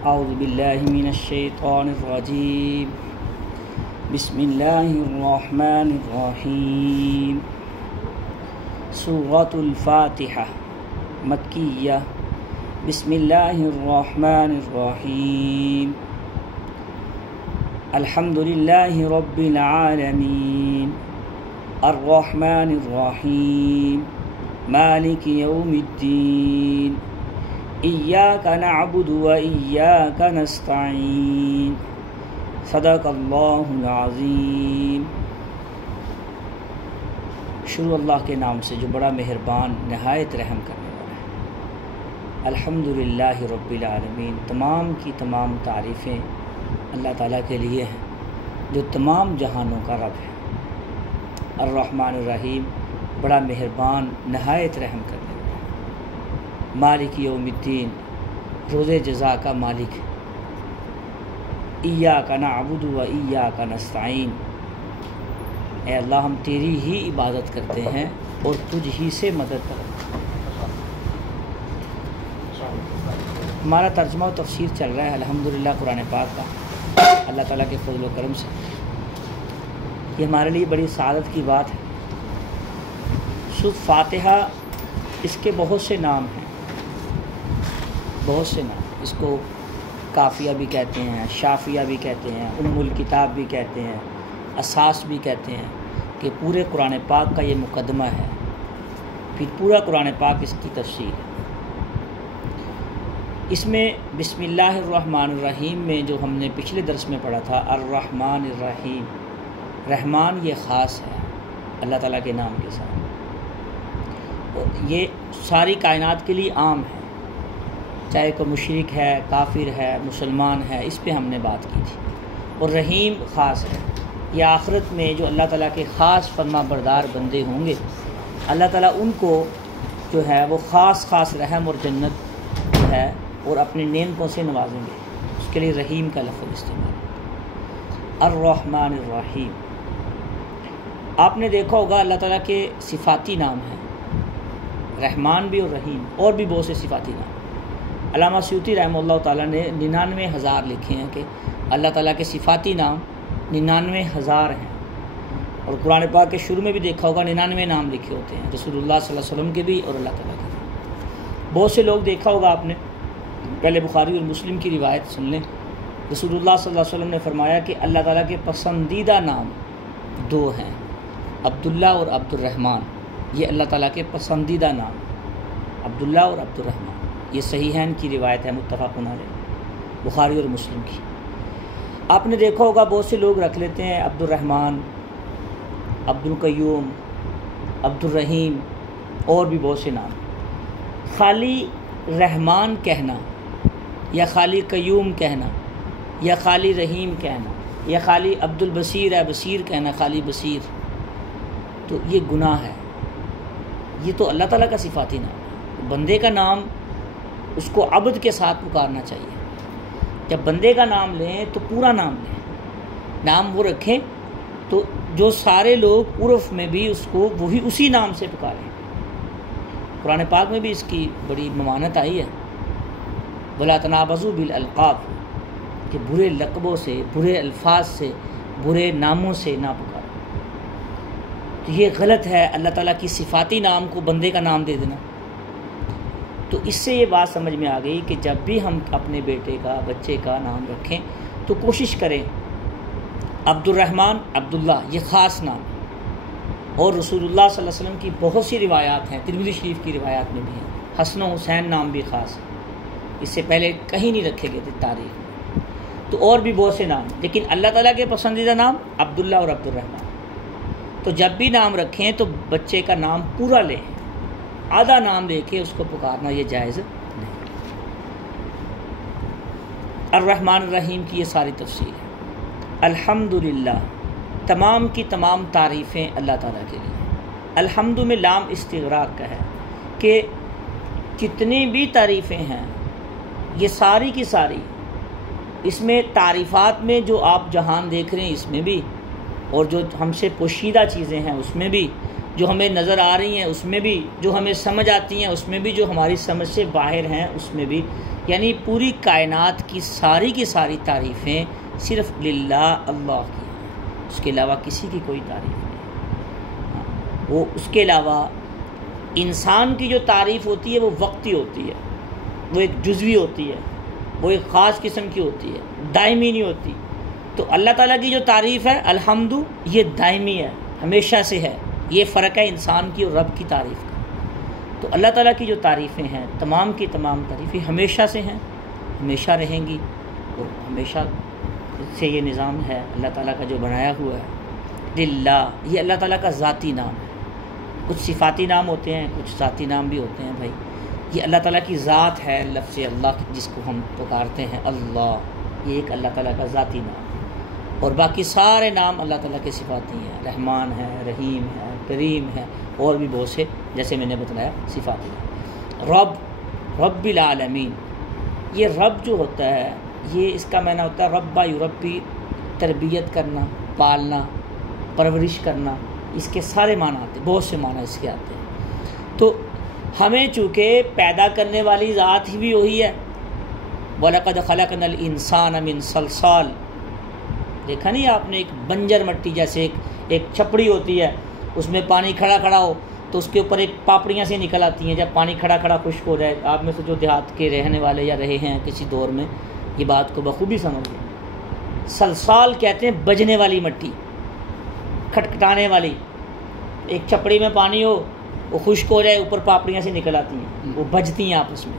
اعوذ باللہ من الشیطان الرجیم بسم اللہ الرحمن الرحیم سورۃ الفاتحہ مکیہ بسم اللہ الرحمن الرحیم الحمد للہ رب العالمین الرحمن الرحیم مالک یوم الدین ایاک نعبد و ایاک نستعین صدق اللہ العظیم۔ شروع اللہ کے نام سے جو بڑا مہربان نہایت رحم کرنے والا ہے۔ الحمدللہ رب العالمین، تمام کی تمام تعریفیں اللہ تعالیٰ کے لیے ہیں جو تمام جہانوں کا رب ہے۔ الرحمن الرحیم، بڑا مہربان نہایت رحم کرنے والا ہے۔ مالک یوم الدین، روز جزا کا مالک ہے۔ ایاک نعبد و ایاک نستعین، اے اللہ ہم تیری ہی عبادت کرتے ہیں اور تجھ ہی سے مدد کرتے ہیں۔ ہمارا ترجمہ و تفسیر چل رہا ہے الحمدللہ قرآن پاک کا، اللہ تعالیٰ کے فضل و کرم سے۔ یہ ہمارے لیے بڑی سعادت کی بات ہے۔ سورۃ فاتحہ، اس کے بہت سے نام ہیں، بہت سے نام۔ اس کو کافیہ بھی کہتے ہیں، شافیہ بھی کہتے ہیں، ام الکتاب بھی کہتے ہیں، اساس بھی کہتے ہیں، کہ پورے قرآن پاک کا یہ مقدمہ ہے، پھر پورا قرآن پاک اس کی تفسیر ہے۔ اس میں بسم اللہ الرحمن الرحیم میں جو ہم نے پچھلے درس میں پڑھا تھا الرحمن الرحیم، رحمان یہ خاص ہے اللہ تعالیٰ کے نام کے ساتھ، اور یہ ساری کائنات کے لیے عام ہے، چاہے کوئی مشرک ہے، کافر ہے، مسلمان ہے، اس پہ ہم نے بات کی تھی۔ اور رحیم خاص ہے، یہ آخرت میں جو اللہ تعالیٰ کے خاص فرما بردار بندے ہوں گے، اللہ تعالیٰ ان کو جو ہے وہ خاص رحم اور جنت جو ہے اور اپنے نعمتوں سے نوازیں گے، اس کے لیے رحیم کا لفظ استعمال ہے۔ الرحمن الرحیم، آپ نے دیکھا ہوگا اللہ تعالیٰ کے صفاتی نام ہیں، رحمان بھی اور رحیم، اور بھی بہت سے صفاتی نام۔ علامہ سیوطی رحمہ اللہ تعالیٰ نے 99,000 لکھے ہیں کہ اللہ تعالیٰ کے صفاتی نام 99,000 ہیں، اور قرآن پاک کے شروع میں بھی دیکھا ہوگا 99 نام لکھے ہوتے ہیں، رسول اللہ صلی اللہ علیہ وسلم کے بھی اور اللہ تعالیٰ کے بھی۔ بہت سے لوگ دیکھا ہوگا آپ نے، پہلے بخاری اور مسلم کی روایت سن لیں، رسول اللہ صلی اللہ علیہ وسلم نے فرمایا کہ اللہ تعالیٰ کے پسندیدہ نام 2 ہیں، عبداللہ اور عبد الرحمن۔ یہ اللہ تعالیٰ کے پسندیدہ نام، عبداللہ اور عبد الرحمن، یہ صحیحین کی روایت ہے، متفق علیہ، بخاری اور مسلم کی۔ آپ نے دیکھا ہوگا بہت سے لوگ رکھ لیتے ہیں عبد الرحمن، عبد القیوم، عبد الرحیم، اور بھی بہت سے نام۔ خالی رحمان کہنا یا خالی قیوم کہنا یا خالی رحیم کہنا یا خالی عبد البصیر ہے بصیر کہنا، خالی بصیر، تو یہ گناہ ہے۔ یہ تو اللہ تعالیٰ کا صفاتی نام ہے۔ بندے کا نام اس کو عبد کے ساتھ پکارنا چاہیے۔ جب بندے کا نام لیں تو پورا نام لیں، نام وہ رکھیں تو جو سارے لوگ عرف میں بھی اس کو وہی اسی نام سے پکاریں۔ قرآن پاک میں بھی اس کی بڑی ممانت آئی ہے، وَلَا تَنَابَزُوا بِالْأَلْقَابِ، کہ برے لقبوں سے، برے الفاظ سے، برے ناموں سے نہ پکاریں۔ تو یہ غلط ہے اللہ تعالیٰ کی صفاتی نام کو بندے کا نام دے دینا۔ تو اس سے یہ بات سمجھ میں آ گئی کہ جب بھی ہم اپنے بیٹے کا، بچے کا نام رکھیں تو کوشش کریں عبد الرحمن، عبداللہ، یہ خاص نام ہے، اور رسول اللہ صلی اللہ علیہ وسلم کی بہت سی روایات ہیں، ترمذی شریف کی روایات میں بھی ہیں، حسن و حسین نام بھی خاص ہے، اس سے پہلے کہیں نہیں رکھے گئے تھے تاریخ میں۔ تو اور بھی بہت سے نام، لیکن اللہ تعالیٰ کے پسندیدہ نام عبداللہ اور عبد الرحمن۔ تو جب بھی نام رکھیں تو بچے کا نام پورا لیں، آدھا نام لے کے اس کو پکارنا یہ جائز نہیں۔ الرحمن الرحیم کی یہ ساری تفسیر ہے۔ الحمدللہ، تمام کی تمام تعریفیں اللہ تعالیٰ کے لیے۔ الحمد میں لام استغراق کا ہے کہ جتنی بھی تعریفیں ہیں یہ ساری کی ساری، اس میں تعریفات میں جو آپ جہان دیکھ رہے ہیں اس میں بھی، اور جو ہم سے پوشیدہ چیزیں ہیں اس میں بھی، جو ہمیں نظر آ رہی ہیں اس میں بھی، جو ہمیں سمجھ آتی ہیں اس میں بھی، جو ہماری سمجھ سے باہر ہیں اس میں بھی، یعنی پوری کائنات کی ساری تعریفیں صرف للہ اللہ کی ہیں، اس کے علاوہ کسی کی کوئی تعریف نہیں۔ وہ اس کے علاوہ انسان کی جو تعریف ہوتی ہے وہ وقتی ہوتی ہے، وہ ایک جزوی ہوتی ہے، وہ ایک خاص قسم کی ہوتی ہے، دائمی نہیں ہوتی۔ تو اللہ تعالیٰ کی جو تعریف ہے الحمد، یہ دائمی ہے، ہمیشہ سے ہے۔ یہ فرق ہے انسان کی اور رب کی تعریف کا۔ تو اللہ تعالیٰ کی جو تعریفیں ہیں، تمام کی تمام تعریفیں ہمیشہ سے ہیں، ہمیشہ رہیں گی، اور ہمیشہ سے یہ نظام ہے اللہ تعالیٰ کا جو بنایا ہوا ہے۔ للہ، یہ اللہ تعالیٰ کا ذاتی نام ہے۔ کچھ صفاتی نام ہوتے ہیں، کچھ ذاتی نام بھی ہوتے ہیں بھائی۔ یہ اللہ تعالیٰ کی ذات ہے، لفظ اللہ جس کو ہم پکارتے ہیں اللہ، یہ ایک اللہ تعالیٰ کا ذاتی نام ہے، اور باقی سارے نام اللہ تعالیٰ کے صفاتی ہیں، رحمان ہے، رحیم ہے، کریم ہے، اور بھی بہت سے جیسے میں نے بتلایا صفاتی نام۔ رب العالمین، یہ رب جو ہوتا ہے یہ اس کا معنی ہوتا ہے ربا یربی، تربیت کرنا، پالنا، پرورش کرنا، اس کے سارے معنی آتے ہیں، بہت سے معنی اس کے آتے ہیں۔ تو ہمیں چونکہ پیدا کرنے والی ذات ہی بھی وہی ہے، وَلَقَدْ خَلَقْنَا الْإِنسَانَ مِنْ صَلْصَالٍ، دیکھا نہیں آپ نے، ایک بنجر مٹی جیسے ایک چھپڑی ہوتی ہے، اس میں پانی کھڑا ہو تو اس کے اوپر ایک پاپڑیاں سے نکل آتی ہیں، جب پانی کھڑا خشک ہو جائے۔ آپ میں سے جو دیہات کے رہنے والے یا رہے ہیں کسی دور میں، یہ بات کو بخوبی سمجھ لیں۔ سلسال کہتے ہیں بجنے والی مٹی، کھٹکھٹانے والی۔ ایک چھپڑی میں پانی ہو، وہ خشک ہو جائے، اوپر پاپڑیاں سے نکل آتی ہیں، وہ بجتی ہیں آپس میں۔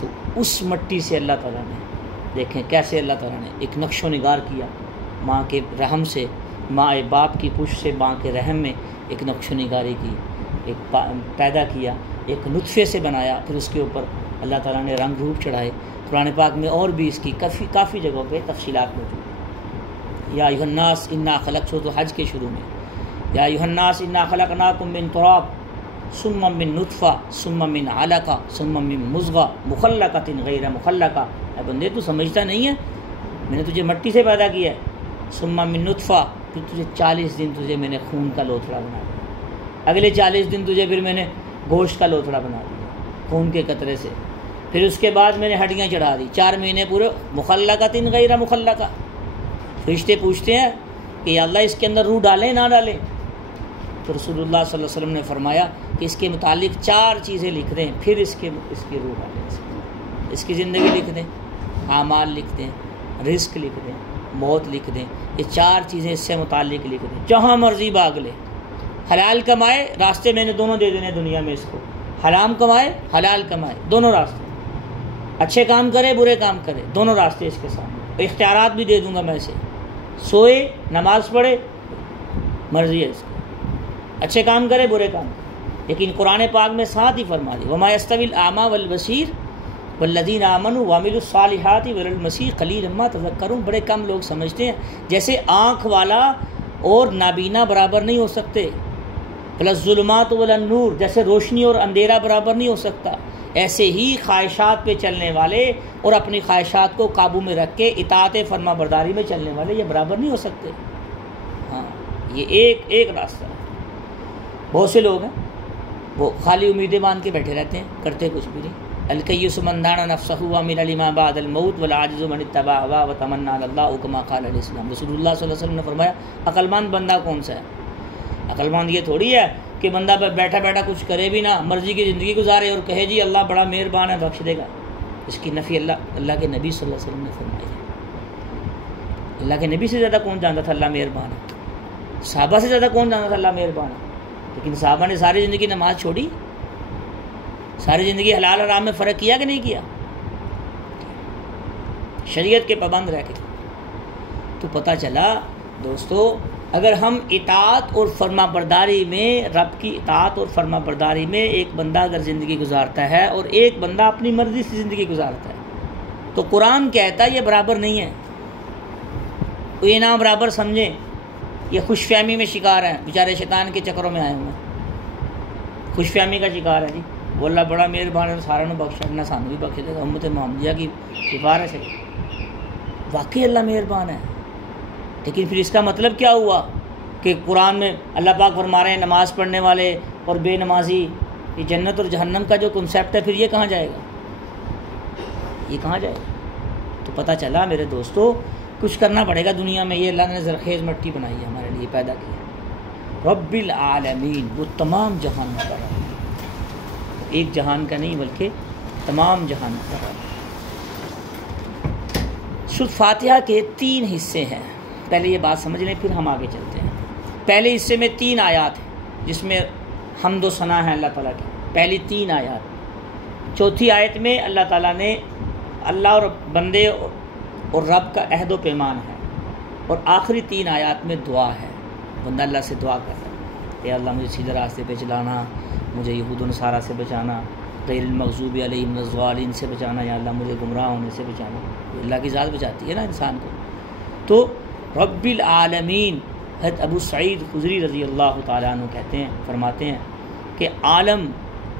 تو اس مٹی سے اللہ تعالیٰ نے، دیکھیں کیسے اللہ تعالیٰ نے ایک نقش و نگار کیا، ماں کے رحم سے، ماں باپ کی پشت سے ماں کے رحم میں ایک نقش و نگاری کی، ایک پیدا کیا، ایک نطفے سے بنایا، پھر اس کے اوپر اللہ تعالیٰ نے رنگ روپ چڑھائے۔ قرآن پاک میں اور بھی اس کی کافی جگہوں پہ تفصیلات موجود ہیں۔ یا ایھا الناس انا خلقناکم، تو حج کے شروع میں یا ایھا الناس انا خلقناکم من تراب ثم من نطفہ ثم من علقہ ثم من مضغہ مخلقۃ غیر مخلقہ، اے بندے تو سمجھتا نہیں ہے، میں نے تجھے مٹی سے پیدا کیا ہے، ثم من نطفہ، پھر تجھے 40 دن تجھے میں نے خون کا لوتھڑا بنا دیا، اگلے 40 دن تجھے پھر میں نے گوشت کا لوتھڑا بنا دیا خون کے قطرے سے، پھر اس کے بعد میں نے ہڈیاں چڑھا دی، 4 مہینے پورے مخلقۃ غیر مخلقہ۔ فرشتے پوچھتے ہیں کہ یا اللہ اس کے اندر روح ڈالیں نہ ڈالیں؟ تو رسول اللہ صلی اللہ علیہ وسلم نے فرمایا کہ اس کے متعلق 4 چیزیں لکھ دیں، پھر اس کی روح ڈالیں، اس کی زندگی لکھ دیں، اعمال لکھ دیں، رزق لکھ دیں، موت لکھ دیں، یہ 4 چیزیں اس سے متعلق لکھ دیں، جہاں مرضی بھاگ لے، حلال کمائے، راستے میں نے دونوں دے دینے دنیا میں اس کو، حرام کمائے حلال کمائے، دونوں راستے، اچھے کام کرے برے کام کرے، دونوں راستے اس کے سامنے، اختیارات بھی دے دوں گا میں اسے، سوئے نماز پڑھے مرضی ہے اس کی، اچھے کام کرے برے کام کرے۔ لیکن قرآن پاک میں ساتھ ہی فرما دی وما یستوی الاعمی والبصیر والذین آمنوا وعملوا الصالحات ولا المسیح قلیلا ما تذکرون، بڑے کم لوگ سمجھتے ہیں، جیسے آنکھ والا اور نابینا برابر نہیں ہو سکتے، ولا الظلمات ولا النور، جیسے روشنی اور اندھیرا برابر نہیں ہو سکتا، ایسے ہی خواہشات پہ چلنے والے اور اپنی خواہشات کو قابو میں رکھ کے اطاعت فرما برداری میں چلنے والے یہ برابر نہیں ہو سکتے۔ ہاں، یہ ایک راستہ ہے۔ بہت سے لوگ ہیں وہ خالی امیدیں باندھ کے بیٹھے رہتے ہیں، کرتے کچھ بھی نہیں۔ الکیس من دان نفسہ وعمل لما بعد الموت والعاجز من اتبع هواه وتمنى على الله كما قال علیہ السلام۔ رسول اللہ صلی اللہ علیہ وسلم نے فرمایا عقل مند بندہ کون سا ہے؟ عقل مند یہ تھوڑی ہے کہ بندہ بیٹھا کچھ کرے بھی نہ، مرضی کی زندگی گزارے اور کہے جی اللہ بڑا مہربان ہے بخش دے گا۔ اس کی نفی اللہ کے نبی صلی اللہ علیہ وسلم نے فرمائی ہے۔ اللہ کے نبی سے زیادہ کون جانتا تھا اللہ مہربان ہے؟ صحابہ سے زیادہ کون جانتا تھا اللہ مہربان ہے؟ لیکن صحابہ نے ساری زندگی نماز چھوڑی، ساری زندگی حلال حرام میں فرق کیا کہ نہیں کیا؟ شریعت کے پابند رہ کے۔ تو پتہ چلا دوستو، اگر ہم اطاعت اور فرما برداری میں، رب کی اطاعت اور فرما برداری میں ایک بندہ اگر زندگی گزارتا ہے اور ایک بندہ اپنی مرضی سے زندگی گزارتا ہے، تو قرآن کہتا ہے یہ برابر نہیں ہے، تو یہ نہ برابر سمجھیں، یہ خوش فہمی میں شکار ہیں، بیچارے شیطان کے چکروں میں آئے ہوئے ہیں، خوش فہمی کا شکار ہے جی، وہ اللہ بڑا مہربان ہے سارا نو بخش نہ سانو بھی بخش دے گا، امت محمدیہ کی سفارش ہے۔ واقعی اللہ مہربان ہے، لیکن پھر اس کا مطلب کیا ہوا کہ قرآن میں اللہ پاک فرما رہے ہیں نماز پڑھنے والے اور بے نمازی یہ جنت اور جہنم کا جو کنسیپٹ ہے، پھر یہ کہاں جائے گا؟ یہ کہاں جائے گا؟ تو پتہ چلا میرے دوستو کچھ کرنا پڑے گا دنیا میں. یہ اللہ نے زرخیز مٹی بنائی ہے ہمارے لیے، پیدا کی ہے. رب العالمین، وہ تمام جہان کا رب ہے، ایک جہان کا نہیں بلکہ تمام جہان کا رب. سورۃ فاتحہ کے 3 حصے ہیں، پہلے یہ بات سمجھ لیں پھر ہم آگے چلتے ہیں. پہلے حصے میں 3 آیات ہیں جس میں حمد و ثنا ہے اللہ تعالیٰ کی، پہلی 3 آیات. چوتھی آیت میں اللہ تعالیٰ نے اللہ اور بندے اور رب کا عہد و پیمان ہے، اور آخری 3 آیات میں دعا ہے. بندہ اللہ سے دعا کر رہا ہے، اے اللہ مجھے سیدھے راستے پہ چلانا، مجھے یہود و نصارہ سے بچانا، غیر المغضوب علیہم الضالین سے بچانا، یا اللہ مجھے گمراہ ہونے سے بچانا. اللہ کی ذات بچاتی ہے نا انسان کو. تو رب العالمین، حضرت ابو سعید خدری رضی اللہ تعالیٰ عنہ کہتے ہیں، فرماتے ہیں کہ عالم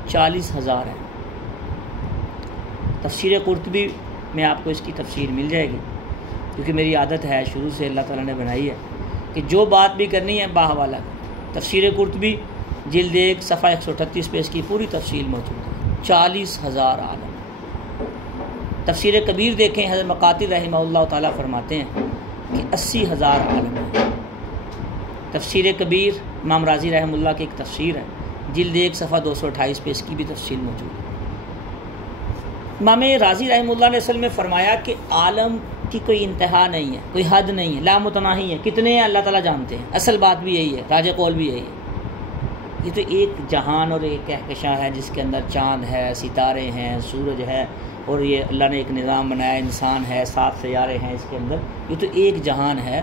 40,000 ہے. تفسیر قرطبی میں آپ کو اس کی تفسیر مل جائے گی، کیونکہ میری عادت ہے شروع سے اللہ تعالیٰ نے بنائی ہے کہ جو بات بھی کرنی ہے باحوالہ. تفسیر قرطبی جلد 1 صفحہ 138 پہ اس کی پوری تفصیل موجود ہے. 40,000 عالم. تفسیر کبیر دیکھیں، حضرت مقاتل رحمہ اللہ تعالیٰ فرماتے ہیں کہ 80,000 عالم ہے. تفسیر کبیر امام رازی رحمہ اللہ کی ایک تفسیر ہے، جلد 1 صفحہ 228 پہ اس کی بھی تفصیل موجود ہے. امام رازی رحمہ اللہ نے اصل میں فرمایا کہ عالم کی کوئی انتہا نہیں ہے، کوئی حد نہیں ہے، لا متناہی ہے. کتنے ہیں اللہ تعالیٰ جانتے ہیں. اصل بات بھی یہی ہے، راج قول بھی یہی ہے. یہ تو ایک جہان اور ایک کہکشاں ہے جس کے اندر چاند ہے، ستارے ہیں، سورج ہے، اور یہ اللہ نے ایک نظام بنایا، انسان ہے، 7 سیارے ہیں اس کے اندر. یہ تو ایک جہان ہے.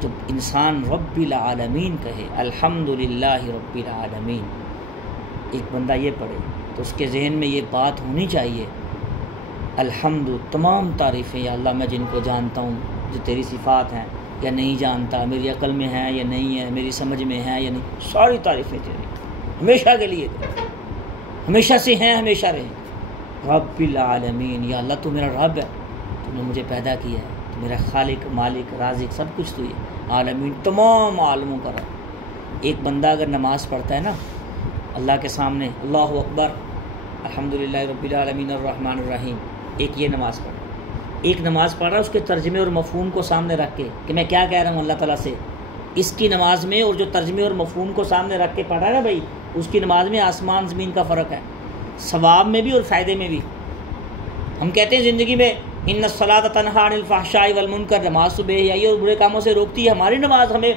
جب انسان رب العالمین کہے، الحمدللہ رب العالمین، ایک بندہ یہ پڑھے تو اس کے ذہن میں یہ بات ہونی چاہیے، الحمد، تمام تعریفیں یا اللہ میں جن کو جانتا ہوں، جو تیری صفات ہیں، یا نہیں جانتا، میری عقل میں ہیں یا نہیں ہے، میری سمجھ میں ہیں یا نہیں، ساری تعریفیں تیری ہمیشہ کے لیے، ہمیشہ سے ہیں، ہمیشہ رہیں. رب العالمین، یا اللہ تو میرا رب ہے، تو نے مجھے پیدا کیا ہے، تو میرا خالق، مالک، رازق، سب کچھ تو ہے. عالمین، تمام عالموں کا رب. ایک بندہ اگر نماز پڑھتا ہے نا اللہ کے سامنے، اللہ اکبر، الحمدللہ رب العالمین الرحمن الرحیم، ایک یہ نماز پڑھ رہا ہے، ایک نماز پڑھ رہا ہے اس کے ترجمے اور مفہوم کو سامنے رکھ کے کہ میں کیا کہہ رہا ہوں اللہ تعالیٰ سے. اس کی نماز میں اور جو ترجمے اور مفہوم کو سامنے رکھ کے پڑھا ہے نا بھائی، اس کی نماز میں آسمان زمین کا فرق ہے، ثواب میں بھی اور فائدے میں بھی. ہم کہتے ہیں زندگی میں ان الصلاۃ تنہی عن الفحشاء والمنکر، نماز تو بے حیائی اور برے کاموں سے روکتی ہے. ہماری نماز ہمیں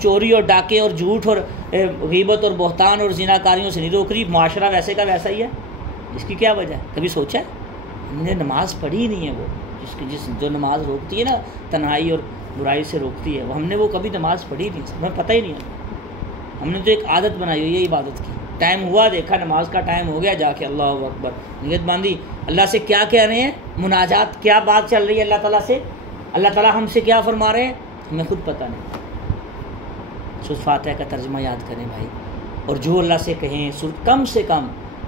چوری اور ڈاکے اور جھوٹ اور غیبت اور بہتان اور زنا کاریوں سے نہیں روک رہی. معاشرہ ویسے کا ویسا ہی ہے. اس کی کیا وجہ ہے؟ کبھی سوچا ہے؟ ہم نے نماز پڑھی ہی نہیں ہے. وہ جو نماز روکتی ہے نا، تنہائی اور برائی سے روکتی ہے، وہ ہم نے وہ کبھی نماز پڑھی نہیں، ہمیں پتہ ہی نہیں ہے. ہم نے تو ایک عادت بنائی ہوئی ہے عبادت کی. ٹائم ہوا، دیکھا نماز کا ٹائم ہو گیا، جا کے اللہ اکبر نیت باندھی. اللہ سے کیا کہہ رہے ہیں؟ مناجات، کیا بات چل رہی ہے اللہ تعالیٰ سے، اللہ تعالیٰ ہم سے کیا فرما رہے ہیں، ہمیں خود پتہ نہیں. سورۃ فاتحہ کا ترجمہ یاد کریں بھائی، اور جو اللہ سے کہیں، کم سے کم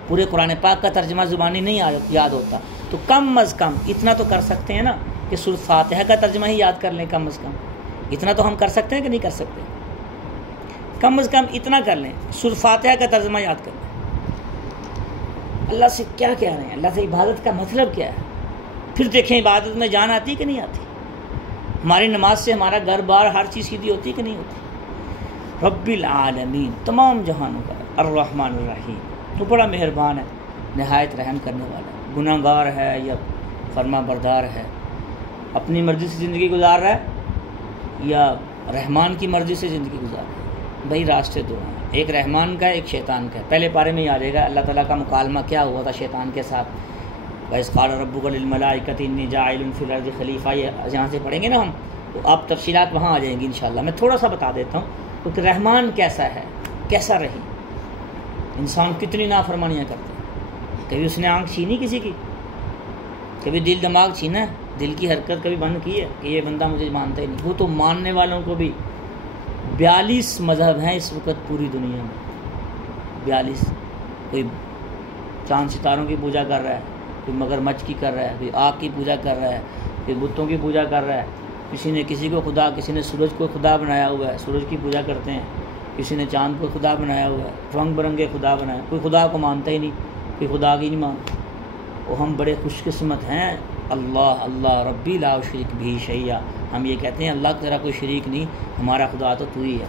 پورے قرآن پاک کا ترجمہ زبانی نہیں یاد ہوتا تو کم از کم اتنا تو کر سکتے ہیں نا کہ سورۃ فاتحہ کا ترجمہ ہی یاد کر لیں. کم از کم اتنا تو ہم کر سکتے ہیں کہ نہیں کر سکتے؟ کم از کم اتنا کر لیں، سورۃ فاتحہ کا ترجمہ یاد کر لیں. اللہ سے کیا کہہ رہے ہیں، اللہ سے عبادت کا مطلب کیا ہے. پھر دیکھیں عبادت میں جان آتی کہ نہیں آتی. ہماری نماز سے ہمارا گھر بار ہر چیز سیدھی ہوتی کہ نہیں ہوتی. رب العالمین، تمام جہانوں کا الرحمن الرحیم، تو بڑا مہربان ہے، نہایت رحم کرنے والا ہے. گناہ گار ہے یا فرما بردار ہے، اپنی مرضی سے زندگی گزار رہا ہے یا رحمان کی مرضی سے زندگی گزار رہا ہے. بھائی راستے دو ہیں، ایک رحمان کا ہے، ایک شیطان کا ہے. پہلے پارے میں آ جائے گا اللہ تعالیٰ کا مکالمہ کیا ہوا تھا شیطان کے ساتھ. وَإِذْ قَالَ رَبُّكَ لِلْمَلَائِكَةِ إِنِّي جَاعِلٌ فِي الْأَرْضِ خَلِيفَةً، یہ جہاں سے پڑھیں گے نا ہم تو آپ تفصیلات وہاں آ جائیں گی انشاءاللہ. میں تھوڑا سا بتا دیتا ہوں کہ رحمان کیسا ہے، کیسا رہی. انسان کتنی نافرمانیاں کرتے ہیں. کبھی اس نے آنکھ چھینی کسی کی، کبھی دل دماغ چھینا ہے، دل کی حرکت کبھی بند کی ہے کہ یہ بندہ مجھے مانتا ہی نہیں. وہ تو ماننے والوں کو بھی 42 مذہب ہیں اس وقت پوری دنیا میں. 42. کوئی چاند ستاروں کی پوجا کر رہا ہے، کوئی مگر مچھ کی کر رہا ہے، کوئی آگ کی پوجا کر رہا ہے، کوئی بتوں کی پوجا کر رہا ہے. کسی نے کسی کو خدا، کسی نے سورج کو خدا بنایا ہوا ہے، سورج کی پوجا کرتے ہیں، کسی نے چاند کو خدا بنایا ہوا ہے، رنگ برنگے خدا بنائے، کوئی خدا کو مانتا ہی نہیں، کوئی خدا کی نہیں مانتا۔ اور ہم بڑے خوش قسمت ہیں، اللہ اللہ ربی لا شریک بھی شیئا، ہم یہ کہتے ہیں اللہ کی طرح کوئی شریک نہیں، ہمارا خدا تو ہی ہے۔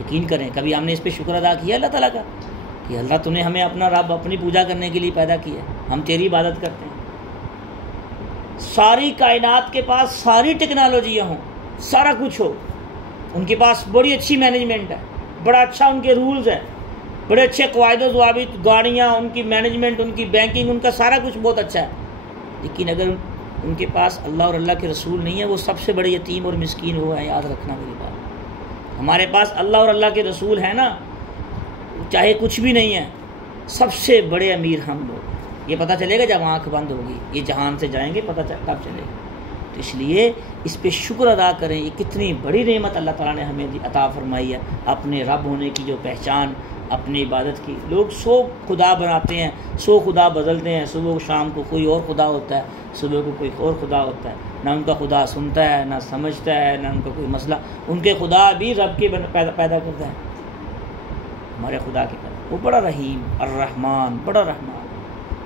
یقین کریں کبھی ہم نے اس پہ شکر ادا کیا اللہ تعالیٰ کا کہ اللہ تو نے ہمیں اپنا رب اپنی پوجا کرنے کے لیے پیدا کیا، ہم تیری عبادت کرتے ہیں۔ ساری کائنات کے پاس ساری ٹیکنالوجیاں ہوں، سارا کچھ ہو، ان کے پاس بڑی اچھی مینجمنٹ ہے، بڑا اچھا ان کے رولز ہیں، بڑے اچھے قواعد و ضوابط، گاڑیاں، ان کی مینجمنٹ، ان کی بینکنگ، ان کا سارا کچھ بہت اچھا ہے، لیکن اگر ان کے پاس اللہ اور اللہ کے رسول نہیں ہے، وہ سب سے بڑے یتیم اور مسکین ہوا ہے۔ یاد رکھنا میری بات، ہمارے پاس اللہ اور اللہ کے رسول ہیں نا، چاہے کچھ بھی نہیں ہے، سب سے بڑے امیر ہم لوگ۔ یہ پتہ چلے گا جب آنکھ بند ہوگی، یہ جہان سے جائیں گے، تب چلے گا۔ تو اس لیے اس پہ شکر ادا کریں، یہ کتنی بڑی نعمت اللہ تعالیٰ نے ہمیں عطا فرمائی ہے، اپنے رب ہونے کی جو پہچان، اپنی عبادت کی۔ لوگ 100 خدا بناتے ہیں، 100 خدا بدلتے ہیں، صبح و شام کو کوئی اور خدا ہوتا ہے، صبح کو کوئی اور خدا ہوتا ہے، نہ ان کا خدا سنتا ہے، نہ سمجھتا ہے، نہ ان کا کوئی مسئلہ۔ ان کے خدا بھی رب کے پیدا کرتا ہے، ہمارے خدا کے پیدا۔ وہ بڑا رحیم، الرحمن، بڑا رحمان،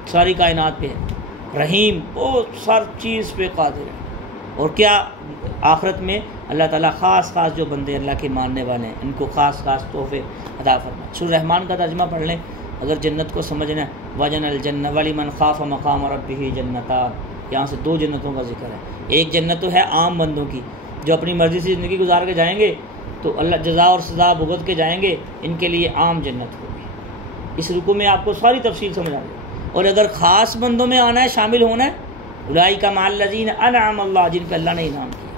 ساری کائنات پہ ہے، رحیم، وہ ہر چیز پہ قادر ہے۔ اور کیا آخرت میں اللہ تعالیٰ خاص جو بندے اللہ کے ماننے والے ہیں، ان کو خاص تحفے عطا فرمائے۔ سورہ رحمان کا ترجمہ پڑھ لیں اگر جنت کو سمجھنا ہے، وَجَنَ الْجَنَّةَ وَلِمَنْ خَافَ مَقَامَ رَبِّهِ جَنَّتَانِ، یہاں سے 2 جنتوں کا ذکر ہے۔ ایک جنت تو ہے عام بندوں کی، جو اپنی مرضی سے زندگی گزار کے جائیں گے تو اللہ جزا اور سزا بھگت کے جائیں گے، ان کے لیے عام جنت ہوگی۔ اس رکوع میں آپ کو ساری تفصیل سمجھ آ گئی۔ اور اگر خاص بندوں میں آنا ہے، شامل ہونا ہے، اولئک مع الذین انعم اللہ، جن پہ اللہ نے انعام کیا،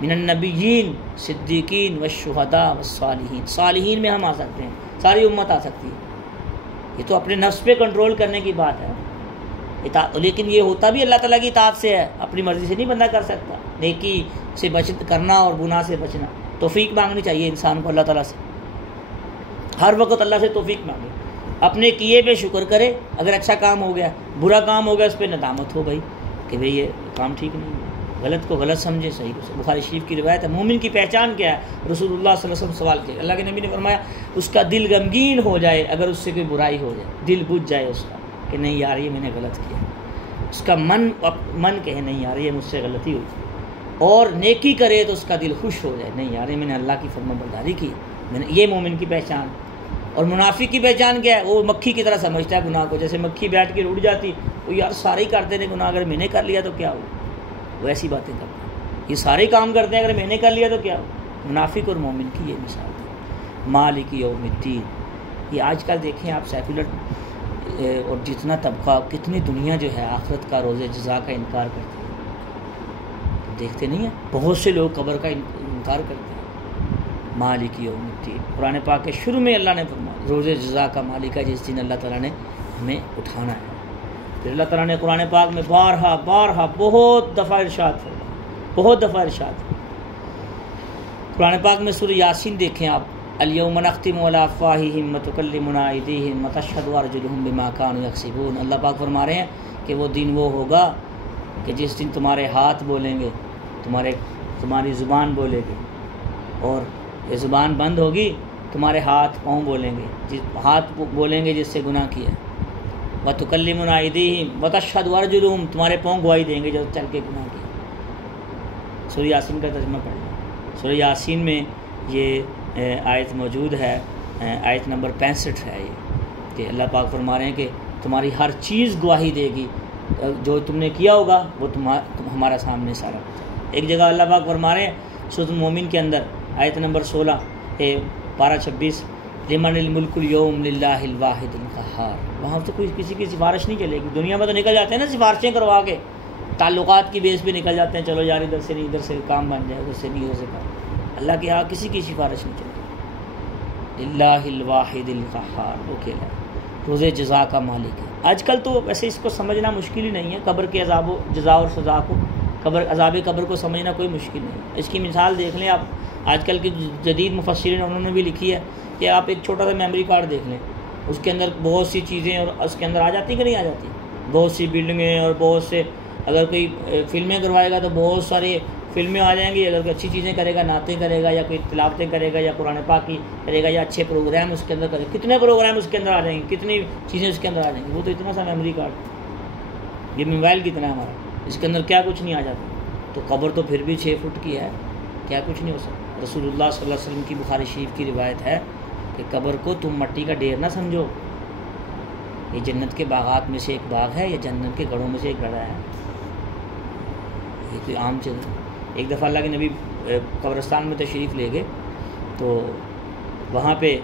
من النبیین، صدیقین والشہداء والصالحین، صالحین میں ہم آ سکتے ہیں، ساری امت آ سکتی ہے۔ یہ تو اپنے نفس پہ کنٹرول کرنے کی بات ہے، لیکن یہ ہوتا بھی اللہ تعالیٰ کی اطاعت سے ہے، اپنی مرضی سے نہیں بندہ کر سکتا۔ نیکی سے کرنا اور گناہ سے بچنا، توفیق مانگنی چاہیے انسان کو اللہ تعالیٰ سے، ہر وقت اللہ سے توفیق مانگے، اپنے کیے پہ شکر کرے، اگر اچھا کام ہو گیا، برا کام ہو گیا اس پہ ندامت ہو گئی کہ بھئی یہ کام ٹھیک نہیں ہے، غلط کو غلط سمجھے، صحیح کو صحیح۔ بخاری شریف کی روایت ہے، مومن کی پہچان کیا ہے؟ رسول اللہ صلی اللہ علیہ وسلم سوال کیا، اللہ کے نبی نے فرمایا اس کا دل غمگین ہو جائے اگر اس سے کوئی برائی ہو جائے، دل بجھ جائے اس کا کہ نہیں یار یہ میں نے غلط کیا، اس کا من کہے نہیں یار یہ مجھ سے غلطی ہوئی، اور نیکی کرے تو اس کا دل خوش ہو جائے، نہیں یار یہ میں نے اللہ کی فرما برداری کی، یہ مومن کی پہچان۔ اور منافق کی پہچان کیا ہے؟ وہ مکھی کی طرح سمجھتا ہے گناہ کو، جیسے مکھی بیٹھ کے اڑ جاتی، وہ یار سارے ہی کرتے ہیں گناہ، اگر میں نے کر لیا تو کیا ہو، وہ ایسی باتیں کرتے ہیں، یہ سارے کام کرتے ہیں، اگر میں نے کر لیا تو کیا ہو۔ منافق اور مومن کی یہ مثال ہے۔ مالک یوم الدین، یہ آج کل دیکھیں آپ سیکولر اور جتنا طبقہ، کتنی دنیا جو ہے آخرت کا، روز جزا کا انکار کرتی ہے، دیکھتے نہیں ہیں بہت سے لوگ قبر کا انکار کرتے ہیں۔ مالک یوم الدین، قرآن پاک کے شروع میں اللہ نے فرمایا روز جزا کا مالک ہے، جس دن اللہ تعالیٰ نے ہمیں اٹھانا ہے۔ پھر اللہ تعالیٰ نے قرآن پاک میں بارہا بہت دفعہ ارشاد فرمایا، بہت دفعہ ارشاد۔ قرآن پاک میں سورہ یاسین دیکھیں آپ، الیوم نختم علی افواہہم وتکلمنا ایدیہم وتشہد ارجلہم بما کانوا یکسبون۔ اللہ پاک فرما رہے ہیں کہ وہ دن وہ ہوگا کہ جس دن تمہارے ہاتھ بولیں گے، تمہاری زبان بولے گی، اور یہ زبان بند ہوگی، تمہارے ہاتھ پاؤں بولیں گے، ہاتھ بولیں گے جس سے گناہ کیا، وتکلمنا ایدیہم وتشہد ارجلہم، تمہارے پاؤں گواہی دیں گے جو چل کے گناہ کیا۔ سورہ یاسین کا ترجمہ پڑھ لیں، سورہ یاسین میں یہ آیت موجود ہے، آیت نمبر 65 ہے یہ، کہ اللہ پاک فرما رہے ہیں کہ تمہاری ہر چیز گواہی دے گی، جو تم نے کیا ہوگا وہ ہمارا سامنے سارا ہوتا ہے۔ ایک جگہ اللہ پاک فرما رہے ہیں سورۃ المومن کے اندر، آیت نمبر 16 پارہ 26، لمن الملک اليوم للہ الواحد القہار، وہاں تو کوئی کسی کی سفارش نہیں چلے گی۔ دنیا میں تو نکل جاتے ہیں نا سفارشیں کروا کے، تعلقات کی بیس پہ نکل جاتے ہیں، چلو یار ادھر سے نہیں ادھر سے کام بن جائے، ادھر سے نہیں ادھر سے کام۔ اللہ کے یہاں کسی کی سفارش نہیں چلتی، للہ الواحد القہار، وہ اکیلا روز جزا کا مالک ہے۔ آج کل تو ویسے اس کو سمجھنا مشکل ہی نہیں ہے، قبر کے عذاب و جزا اور سزا کو، عذاب قبر کو سمجھنا کوئی مشکل نہیں۔ اس کی مثال دیکھ لیں آپ، آج کل کے جدید مفسرین انہوں نے بھی لکھی ہے کہ آپ ایک چھوٹا سا میموری کارڈ دیکھ لیں، اس کے اندر بہت سی چیزیں اور اس کے اندر آ جاتی کہ نہیں آ جاتی، بہت سی بلڈنگیں اور بہت سے، اگر کوئی فلمیں کروائے گا تو بہت سارے فلمیں آ جائیں گی، اگر کوئی اچھی چیزیں کرے گا، نعتیں کرے گا یا کوئی تلاوتیں کرے گا یا قرآن پاک کی کرے گا یا اچھے پروگرام اس کے اندر کرے گا، کتنے پروگرام اس کے اندر آ جائیں گے، کتنی چیزیں اس کے اندر آ جائیں گی. وہ تو اتنا سا میموری کارڈ، یہ موبائل کتنا ہے ہمارا، اس کے اندر کیا کچھ نہیں آ جاتا. تو قبر تو پھر بھی 6 فٹ کی ہے، کیا کچھ نہیں ہو سکتا. رسول اللہ صلی اللہ علیہ وسلم کی بخاری شریف کی روایت ہے کہ قبر کو تم مٹی کا ڈھیر نہ سمجھو، یہ جنت کے باغات میں سے ایک باغ ہے، یہ جنت کے گڑھوں میں سے ایک گڑھا ہے. یہ کوئی عام چیز. ایک دفعہ اللہ کے نبی قبرستان میں تشریف لے گئے تو وہاں پہ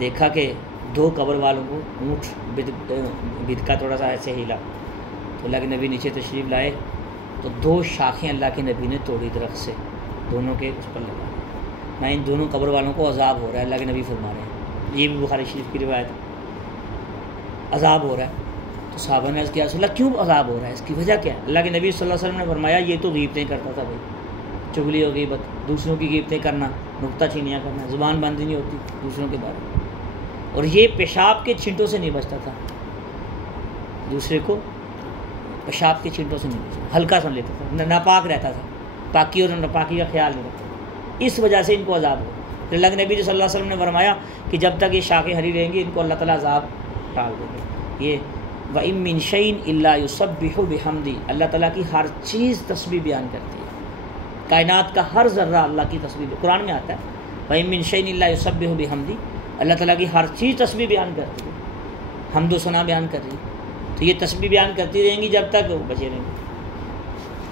دیکھا کہ 2 قبر والوں کو اونٹ بد کا تھوڑا سا ایسے ہلا، تو اللہ کے نبی نیچے تشریف لائے تو 2 شاخیں اللہ کے نبی نے توڑی درخت سے، دونوں کے اس پر لگا. نہ ان دونوں قبر والوں کو عذاب ہو رہا ہے، اللہ کے نبی فرما رہے ہیں، یہ بھی بخاری شریف کی روایت ہے، عذاب ہو رہا ہے. تو صحابہ نے عرض کیا رسول اللہ کیوں عذاب ہو رہا ہے، اس کی وجہ کیا ہے؟ اللہ کے نبی صلی اللہ علیہ وسلم نے فرمایا یہ تو غیبتیں کرتا تھا بھائی، چغلی و غیبت، دوسروں کی غیبتیں کرنا، نکتہ چینیاں کرنا، زبان بندی نہیں ہوتی دوسروں کے بارے میں. اور یہ پیشاب کے چھینٹوں سے نہیں بچتا تھا، دوسرے کو پیشاب کے چھینٹوں سے نہیں بچتا، ہلکا سمجھ لیتا تھا، ناپاک رہتا تھا، پاکی اور ناپاکی کا خیال نہیں رکھتا، اس وجہ سے ان کو عذاب ہو. پھر اللہ کے نبی صلی اللہ علیہ وسلم نے فرمایا کہ جب تک یہ شاخیں ہری رہیں گی ان کو اللہ تعالیٰ عذاب ٹال دیں گے. یہ وَإِن مِّن شَيْءٍ إِلَّا يُسَبِّحُ بِحَمْدِهِ، اللہ تعالیٰ کی ہر چیز تسبیح بیان کرتی ہے، کائنات کا ہر ذرہ اللہ کی تسبیح. قرآن میں آتا ہے وَإِن مِّن شَيْءٍ إِلَّا يُسَبِّحُ بِحَمْدِهِ، اللہ تعالیٰ کی ہر چیز تسبیح بیان کرتی ہے، حمد و ثنا بیان کر رہی ہے. تو یہ تسبیح بیان کرتی رہیں گی جب تک وہ بچے رہیں گے.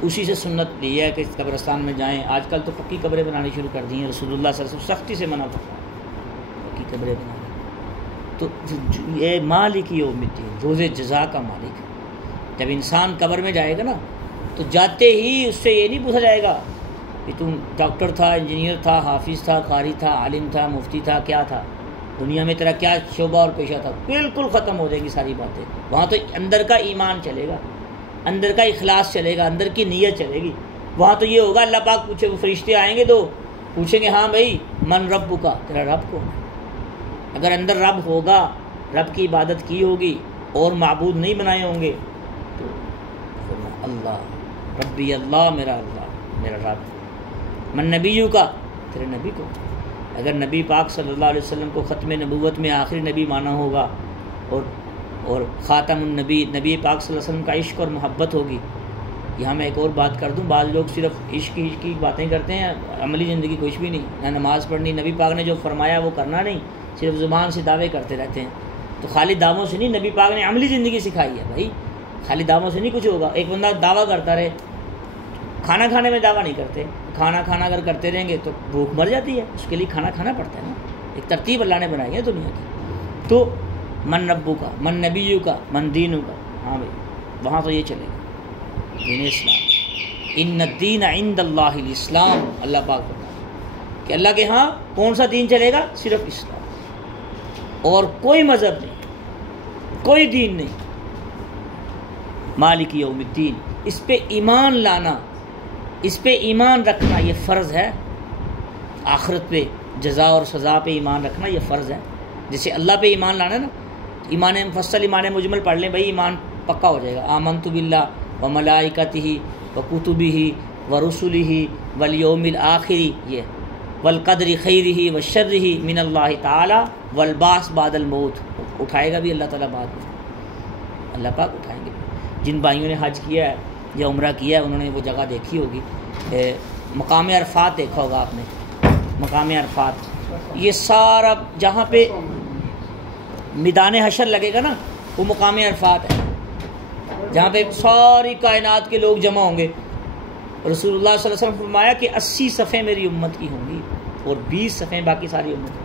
اسی سے سنت لی ہے کہ قبرستان میں جائیں. آج کل تو پکی قبریں بنانی شروع کر دی ہیں، رسول اللہ صلی اللہ علیہ وسلم سختی سے منع کرتا ہے پکی قبریں بنانا. تو یہ مالک یوم الدین، روز جزا کا مالک ہے. جب انسان قبر میں جائے گا نا تو جاتے ہی اس سے یہ نہیں پوچھا جائے گا کہ تم ڈاکٹر تھا، انجینئر تھا، حافظ تھا، قاری تھا، عالم تھا، مفتی تھا، کیا تھا دنیا میں، تیرا کیا شعبہ اور پیشہ تھا. بالکل ختم ہو جائیں گی ساری باتیں. وہاں تو اندر کا ایمان چلے گا، اندر کا اخلاص چلے گا، اندر کی نیت چلے گی. وہاں تو یہ ہوگا اللہ پاک پوچھے، وہ فرشتے آئیں گے تو پوچھیں گے ہاں بھائی من رب کا، تیرا رب کون ہے. اگر اندر رب ہوگا، رب کی عبادت کی ہوگی اور معبود نہیں بنائے ہوں گے تو اللہ ربی، اللہ میرا رب. من نبیوں کا، تیرے نبی کو. اگر نبی پاک صلی اللہ علیہ وسلم کو ختم نبوت میں آخری نبی مانا ہوگا اور خاتم النبی، نبی پاک صلی اللہ علیہ وسلم کا عشق اور محبت ہوگی. یہاں میں ایک اور بات کر دوں، بعض لوگ صرف عشق کی باتیں کرتے ہیں، عملی زندگی کچھ بھی نہیں، نہ نماز پڑھنی، نبی پاک نے جو فرمایا وہ کرنا نہیں، صرف زبان سے دعوے کرتے رہتے ہیں. تو خالی دعووں سے نہیں، نبی پاک نے عملی زندگی سکھائی ہے بھائی، خالی دعووں سے نہیں کچھ ہوگا. ایک بندہ دعویٰ کرتا رہے، کھانا کھانے میں دعویٰ نہیں کرتے، کھانا اگر کرتے رہیں گے تو بھوک مر جاتی ہے، اس کے لیے کھانا کھانا پڑتا ہے نا. ایک ترتیب اللہ نے بنائی ہے دنیا کی. تو من ربو کا، من نبیو کا، من دینو کا، ہاں بھائی وہاں تو یہ چلے گا دین اسلام. ان الدین عند اللہ الاسلام، اللہ پاک بتا کہ اللہ کے ہاں کون سا دین چلے گا؟ صرف اسلام، اور کوئی مذہب نہیں، کوئی دین نہیں. مالک یوم الدین، اس پہ ایمان لانا، اس پہ ایمان رکھنا یہ فرض ہے. آخرت پہ جزا اور سزا پہ ایمان رکھنا یہ فرض ہے. جیسے اللہ پہ ایمان لانا نا، ایمان مفصل ایمان مجمل پڑھ لیں بھائی، ایمان پکا ہو جائے گا. آمنت باللہ و ملائکتہ و کتبہ و رسلہ والیوم الآخر، یہ والقدر خیرہ و شرہ من اللہ تعالی والبعث بعد الموت. اٹھائے گا بھی اللہ تعالیٰ بعد میں، اللہ پاک اٹھائیں گے. جن بھائیوں نے حج کیا ہے یا عمرہ کیا ہے انہوں نے وہ جگہ دیکھی ہوگی، مقام عرفات دیکھا ہوگا آپ نے. مقام عرفات یہ سارا جہاں پہ میدان حشر لگے گا نا وہ مقام عرفات ہے، جہاں پہ ساری کائنات کے لوگ جمع ہوں گے. رسول اللہ صلی اللہ علیہ وسلم فرمایا کہ 80 صفیں میری امت کی ہوں گی اور 20 صفیں باقی ساری امت کی.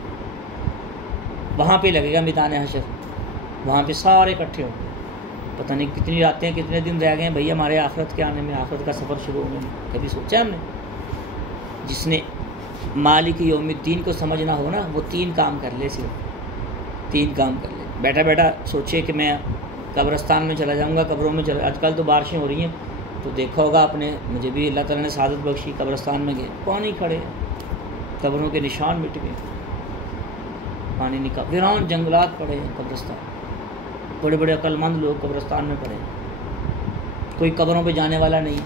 وہاں پہ لگے گا میدان حشر، وہاں پہ سارے اکٹھے ہوں گے. پتہ نہیں کتنی راتیں کتنے دن رہ گئے ہیں بھئی ہمارے آخرت کے آنے میں، آخرت کا سفر شروع ہونے میں. کبھی سوچا ہم نے؟ جس نے مالک یوم الدین کو سمجھنا ہو نا وہ 3 کام کر لے، صرف 3 کام کر لے. بیٹھا بیٹھا سوچے کہ میں قبرستان میں چلا جاؤں گا، قبروں میں چلا. آج کل تو بارشیں ہو رہی ہیں تو دیکھا ہوگا آپ نے، مجھے بھی اللہ تعالیٰ نے سعادت بخشی، قبرستان میں گئے پانی کھڑے، قبروں کے نشان مٹ گئے، پانی نکال، ویران جنگلات پڑے ہیں قبرستان. بڑے بڑے عقل مند لوگ قبرستان میں پڑے ہیں، کوئی قبروں پہ جانے والا نہیں.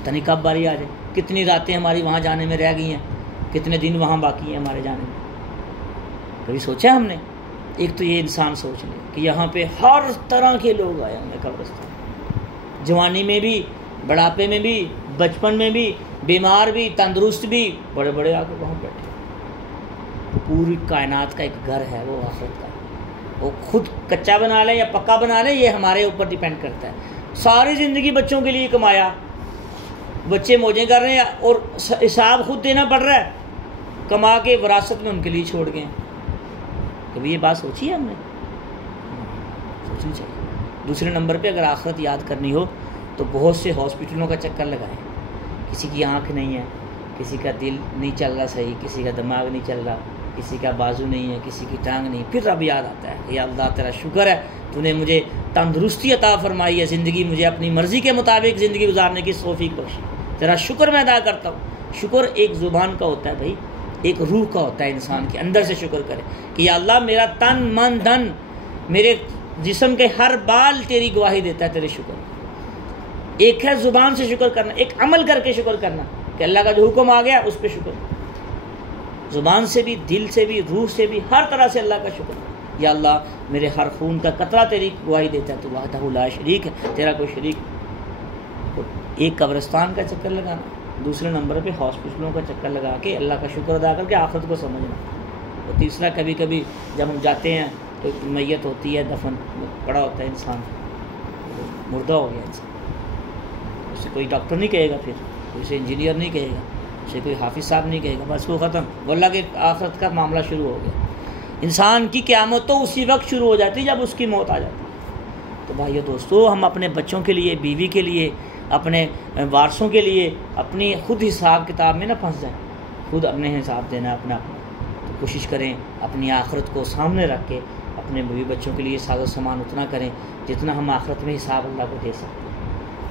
پتہ نہیں کب باری آ جائے، کتنی راتیں ہماری وہاں جانے میں رہ گئی ہیں، کتنے دن وہاں باقی ہیں ہمارے جانے میں. کبھی سوچا ہم نے؟ ایک تو یہ انسان سوچ لے کہ یہاں پہ ہر طرح کے لوگ آئے ہوں گے قبرستان، جوانی میں بھی، بڑھاپے میں بھی، بچپن میں بھی، بیمار بھی، تندرست بھی، بڑے بڑے آ کے وہاں بیٹھے. پوری کائنات کا ایک گھر ہے وہ آخرت کا. وہ خود کچا بنا لیں یا پکا بنا لیں، یہ ہمارے اوپر ڈیپینڈ کرتا ہے. ساری زندگی بچوں کے لیے کمایا، بچے موجیں کر رہے ہیں اور حساب خود دینا پڑ رہا ہے، کما کے وراثت میں ان کے لیے چھوڑ گئے. کبھی یہ بات سوچی ہے ہم نے؟ سوچنی چاہیے. دوسرے نمبر پہ اگر آخرت یاد کرنی ہو تو بہت سے ہاسپٹلوں کا چکر لگائیں. کسی کی آنکھ نہیں ہے، کسی کا دل نہیں چل رہا صحیح، کسی کا دماغ نہیں چل رہا، کسی کا بازو نہیں ہے، کسی کی ٹانگ نہیں، پھر رب یاد آتا ہے یا اللہ تیرا شکر ہے تو نے مجھے تندرستی عطا فرمائی ہے، زندگی مجھے اپنی مرضی کے مطابق زندگی گزارنے کی توفیق بخشی، تیرا شکر میں ادا کرتا ہوں. شکر ایک زبان کا ہوتا ہے بھائی، ایک روح کا ہوتا ہے، انسان کے اندر سے شکر کرے کہ یا اللہ میرا تن من دھن، میرے جسم کے ہر بال تیری گواہی دیتا ہے تیرے شکر. ایک ہے زبان سے شکر کرنا، ایک عمل کر کے شکر کرنا کہ اللہ کا جو حکم آ گیا اس پہ شکر، زبان سے بھی، دل سے بھی، روح سے بھی، ہر طرح سے اللہ کا شکر. یا اللہ میرے ہر خون کا قطرہ تیری گواہی دیتا ہے تو وحدہ لا شریک ہے، تیرا کوئی شریک. ایک قبرستان کا چکر لگانا، دوسرے نمبر پہ ہاسپٹلوں کا چکر لگا کے اللہ کا شکر ادا کر کے آخرت کو سمجھنا. اور تیسرا کبھی کبھی جب ہم جاتے ہیں تو میت ہوتی ہے، دفن پڑا ہوتا ہے انسان، مردہ ہو گیا انسان، اسے کوئی ڈاکٹر نہیں کہے گا، پھر اسے انجینئر نہیں کہے گا، اسے کوئی حافظ صاحب نہیں کہے گا، بس وہ ختم. وہ اللہ کے آخرت کا معاملہ شروع ہو گیا. انسان کی قیامت تو اسی وقت شروع ہو جاتی جب اس کی موت آ جاتی. تو بھائیو دوستو، ہم اپنے بچوں کے لیے، بیوی کے لیے، اپنے وارثوں کے لیے اپنی خود حساب کتاب میں نہ پھنس جائیں. خود اپنے حساب دینا اپنا. تو کوشش کریں اپنی آخرت کو سامنے رکھ کے اپنے بیوی بچوں کے لیے ساز و سامان اتنا کریں جتنا ہم آخرت میں حساب اللہ کو دے سکتے ہیں.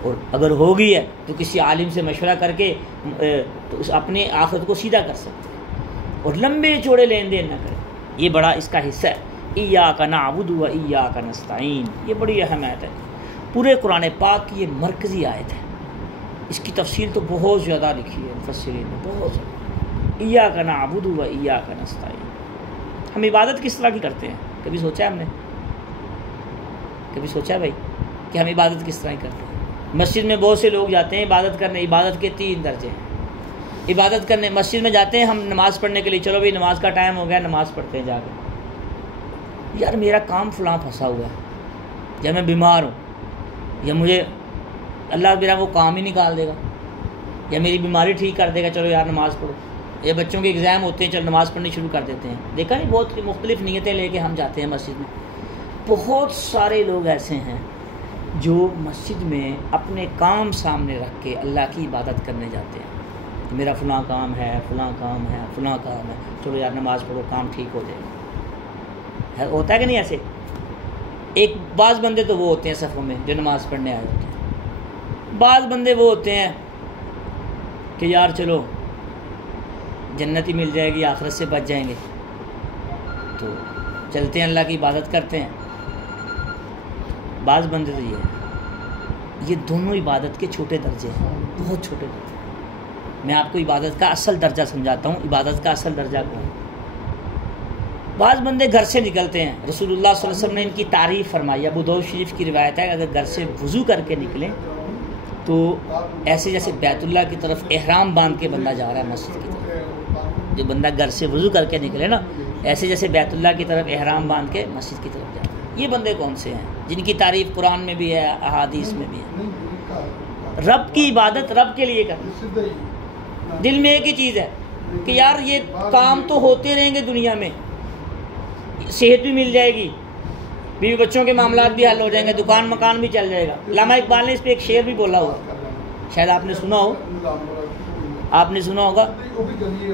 اور اگر ہو گئی ہے تو کسی عالم سے مشورہ کر کے تو اپنے آخرت کو سیدھا کر سکتے ہیں، اور لمبے چوڑے لین دین نہ کریں. یہ بڑا اس کا حصہ ہے. ایاک نعبد و ایاک نستعین، یہ بڑی اہم آیت ہے. پورے قرآن پاک کی یہ مرکزی آیت ہے. اس کی تفصیل تو بہت زیادہ لکھی ہے مفسرین نے، بہت زیادہ. ایاک نعبد و ایاک نستعین. ہم عبادت کس طرح کی کرتے ہیں؟ کبھی سوچا ہے ہم نے؟ کبھی سوچا ہے بھائی کہ ہم عبادت کس طرح کی کرتے ہیں؟ مسجد میں بہت سے لوگ جاتے ہیں عبادت کرنے. عبادت کے 3 درجے ہیں. عبادت کرنے مسجد میں جاتے ہیں ہم نماز پڑھنے کے لیے، چلو بھائی نماز کا ٹائم ہو گیا، نماز پڑھتے ہیں جا کے. یار میرا کام فلاں پھنسا ہوا ہے، یا میں بیمار ہوں، یا مجھے اللہ میرا وہ کام ہی نکال دے گا، یا میری بیماری ٹھیک کر دے گا، چلو یار نماز پڑھو. یا بچوں کے ایگزام ہوتے ہیں، چلو نماز پڑھنی شروع کر دیتے ہیں. دیکھا نہیں بہت مختلف نیتیں لے کے ہم جاتے ہیں مسجد میں. بہت سارے لوگ ایسے ہیں جو مسجد میں اپنے کام سامنے رکھ کے اللہ کی عبادت کرنے جاتے ہیں. میرا فلاں کام ہے، فلاں کام ہے، فلاں کام ہے، چلو یار نماز پڑھو کام ٹھیک ہو جائے گا. ہوتا ہے کہ نہیں ایسے؟ ایک بعض بندے تو وہ ہوتے ہیں صفوں میں جو نماز پڑھنے آئے ہوتے ہیں. بعض بندے وہ ہوتے ہیں کہ یار چلو جنت ہی مل جائے گی، آخرت سے بچ جائیں گے، تو چلتے ہیں اللہ کی عبادت کرتے ہیں. بعض بندے تو یہ دونوں عبادت کے چھوٹے درجے ہیں، بہت چھوٹے درجے. میں آپ کو عبادت کا اصل درجہ سمجھاتا ہوں. عبادت کا اصل درجہ کون؟ بعض بندے گھر سے نکلتے ہیں، رسول اللہ صلی اللہ علیہ وسلم نے ان کی تعریف فرمائی. ابو داؤد شریف کی روایت ہے کہ اگر گھر سے وضو کر کے نکلیں تو ایسے جیسے بیت اللہ کی طرف احرام باندھ کے بندہ جا رہا ہے مسجد کی طرف. جو بندہ گھر سے وضو کر کے نکلے نا، ایسے جیسے بیت اللہ کی طرف احرام باندھ کے مسجد کی طرف جا رہا ہے. یہ بندے کون سے ہیں جن کی تعریف قرآن میں بھی ہے، احادیث میں بھی ہے؟ رب کی عبادت رب کے لیے کرنا. دل میں ایک ہی چیز ہے کہ یار یہ کام تو ہوتے رہیں گے دنیا میں، صحت بھی مل جائے گی، بیوی بچوں کے معاملات بھی حل ہو جائیں گے، دکان مکان بھی چل جائے گا. علامہ اقبال نے اس پہ ایک شعر بھی بولا ہوا، شاید آپ نے سنا ہو، آپ نے سنا ہوگا.